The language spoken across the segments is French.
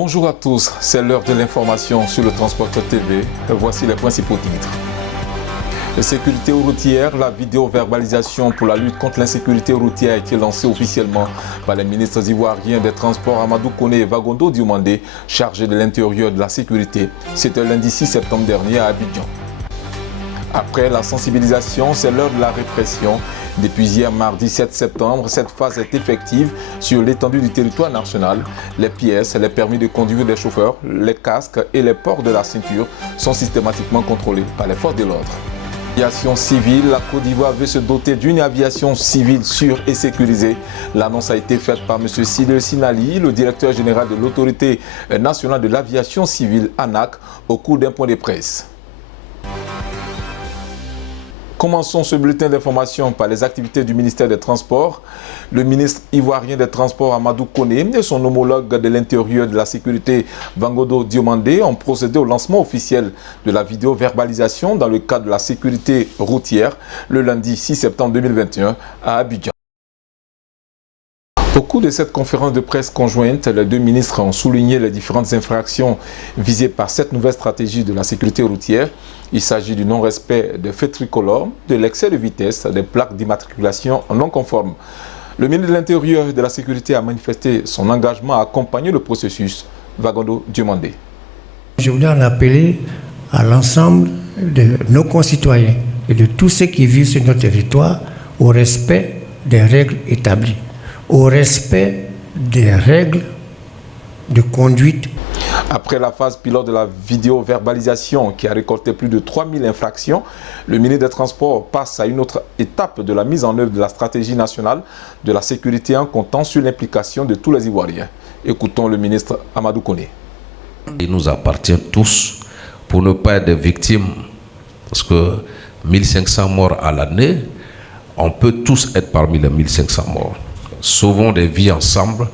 Bonjour à tous, c'est l'heure de l'information sur le Transporteur TV. Voici les principaux titres. Sécurité routière, la vidéo-verbalisation pour la lutte contre l'insécurité routière a été lancée officiellement par les ministres ivoiriens des Transports Amadou Koné et Vagondo Diomandé, chargés de l'intérieur de la sécurité. C'était lundi 6 septembre dernier à Abidjan. Après la sensibilisation, c'est l'heure de la répression. Depuis hier mardi 7 septembre, cette phase est effective sur l'étendue du territoire national. Les pièces, les permis de conduire des chauffeurs, les casques et les ports de la ceinture sont systématiquement contrôlés par les forces de l'ordre. Aviation civile, la Côte d'Ivoire veut se doter d'une aviation civile sûre et sécurisée. L'annonce a été faite par M. Sidel Sinali, le directeur général de l'Autorité nationale de l'aviation civile, ANAC, au cours d'un point de presse. Commençons ce bulletin d'information par les activités du ministère des Transports. Le ministre ivoirien des Transports Amadou Koné et son homologue de l'intérieur de la sécurité Vagondo Diomandé ont procédé au lancement officiel de la vidéo-verbalisation dans le cadre de la sécurité routière le lundi 6 septembre 2021 à Abidjan. Au cours de cette conférence de presse conjointe, les deux ministres ont souligné les différentes infractions visées par cette nouvelle stratégie de la sécurité routière. Il s'agit du non-respect des feux tricolores, de l'excès de vitesse, des plaques d'immatriculation non conformes. Le ministre de l'Intérieur et de la Sécurité a manifesté son engagement à accompagner le processus. Vagondo Diomandé. Je voudrais en appeler à l'ensemble de nos concitoyens et de tous ceux qui vivent sur notre territoire au respect des règles établies, au respect des règles de conduite. Après la phase pilote de la vidéo-verbalisation qui a récolté plus de 3000 infractions, le ministre des Transports passe à une autre étape de la mise en œuvre de la stratégie nationale de la sécurité en comptant sur l'implication de tous les Ivoiriens. Écoutons le ministre Amadou Koné. Il nous appartient tous pour ne pas être des victimes, parce que 1500 morts à l'année, on peut tous être parmi les 1500 morts. Sauvons des vies ensemble.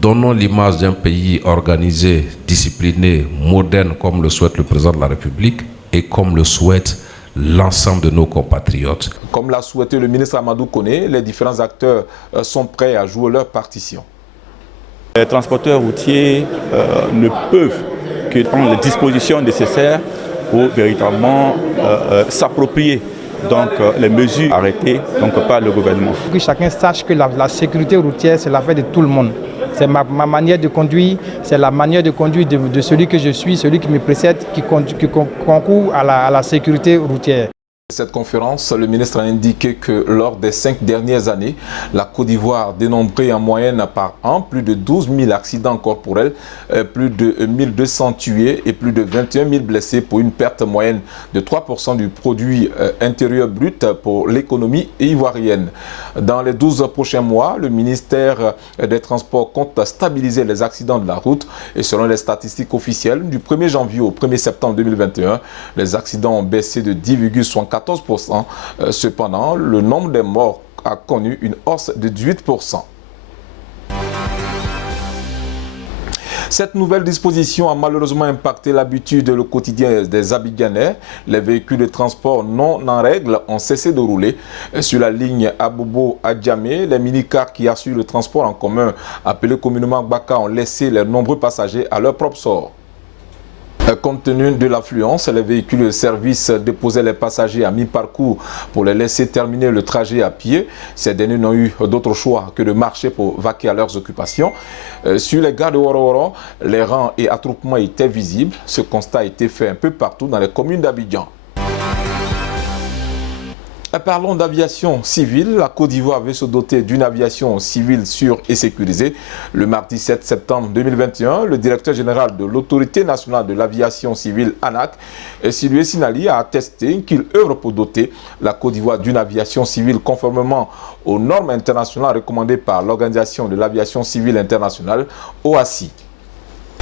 Donnons l'image d'un pays organisé, discipliné, moderne, comme le souhaite le président de la République et comme le souhaite l'ensemble de nos compatriotes. Comme l'a souhaité le ministre Amadou Koné, les différents acteurs sont prêts à jouer leur partition. Les transporteurs routiers ne peuvent que prendre les dispositions nécessaires pour véritablement s'approprier les mesures arrêtées par le gouvernement. Que chacun sache que la sécurité routière, c'est l'affaire de tout le monde. C'est ma manière de conduire, c'est la manière de conduire de celui que je suis, celui qui me précède, qui concourt à la sécurité routière. Cette conférence, le ministre a indiqué que lors des 5 dernières années, la Côte d'Ivoire dénombrait en moyenne par an plus de 12 000 accidents corporels, plus de 1200 tués et plus de 21 000 blessés pour une perte moyenne de 3% du produit intérieur brut pour l'économie ivoirienne. Dans les 12 prochains mois, le ministère des Transports compte stabiliser les accidents de la route et selon les statistiques officielles, du 1er janvier au 1er septembre 2021, les accidents ont baissé de 10,14%. Cependant, le nombre des morts a connu une hausse de 18%. Cette nouvelle disposition a malheureusement impacté l'habitude et le quotidien des Abidjanais. Les véhicules de transport non en règle ont cessé de rouler. Sur la ligne Abobo-Adjamé, les minicars qui assurent le transport en commun, appelés communément Baka, ont laissé les nombreux passagers à leur propre sort. Compte tenu de l'affluence, les véhicules de service déposaient les passagers à mi-parcours pour les laisser terminer le trajet à pied. Ces derniers n'ont eu d'autre choix que de marcher pour vaquer à leurs occupations. Sur les gares de Woro, les rangs et attroupements étaient visibles. Ce constat a été fait un peu partout dans les communes d'Abidjan. Parlons d'aviation civile. La Côte d'Ivoire veut se doter d'une aviation civile sûre et sécurisée. Le mardi 7 septembre 2021, le directeur général de l'Autorité nationale de l'aviation civile, ANAC, Sidel Sinali, a attesté qu'il œuvre pour doter la Côte d'Ivoire d'une aviation civile conformément aux normes internationales recommandées par l'Organisation de l'aviation civile internationale, OACI.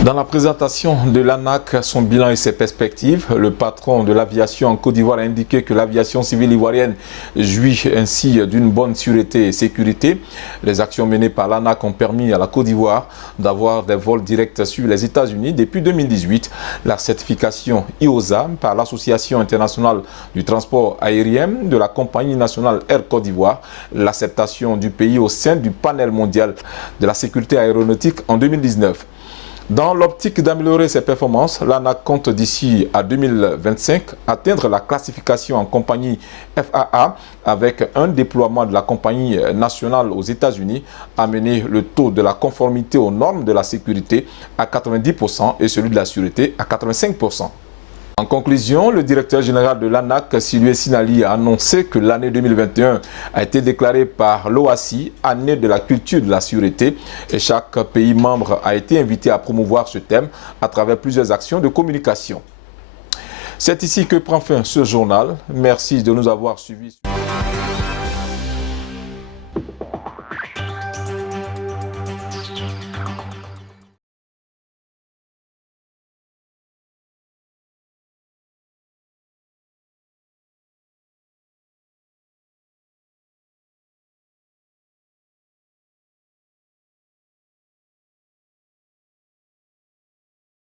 Dans la présentation de l'ANAC, son bilan et ses perspectives, le patron de l'aviation en Côte d'Ivoire a indiqué que l'aviation civile ivoirienne jouit ainsi d'une bonne sûreté et sécurité. Les actions menées par l'ANAC ont permis à la Côte d'Ivoire d'avoir des vols directs sur les États-Unis depuis 2018. La certification IOSA par l'Association internationale du transport aérien de la compagnie nationale Air Côte d'Ivoire, l'acceptation du pays au sein du panel mondial de la sécurité aéronautique en 2019. Dans l'optique d'améliorer ses performances, l'ANAC compte d'ici à 2025 atteindre la classification en compagnie FAA avec un déploiement de la compagnie nationale aux États-Unis, amener le taux de la conformité aux normes de la sécurité à 90% et celui de la sûreté à 85%. En conclusion, le directeur général de l'ANAC, Silue Sinali, a annoncé que l'année 2021 a été déclarée par l'OACI année de la culture de la sûreté et chaque pays membre a été invité à promouvoir ce thème à travers plusieurs actions de communication. C'est ici que prend fin ce journal. Merci de nous avoir suivis.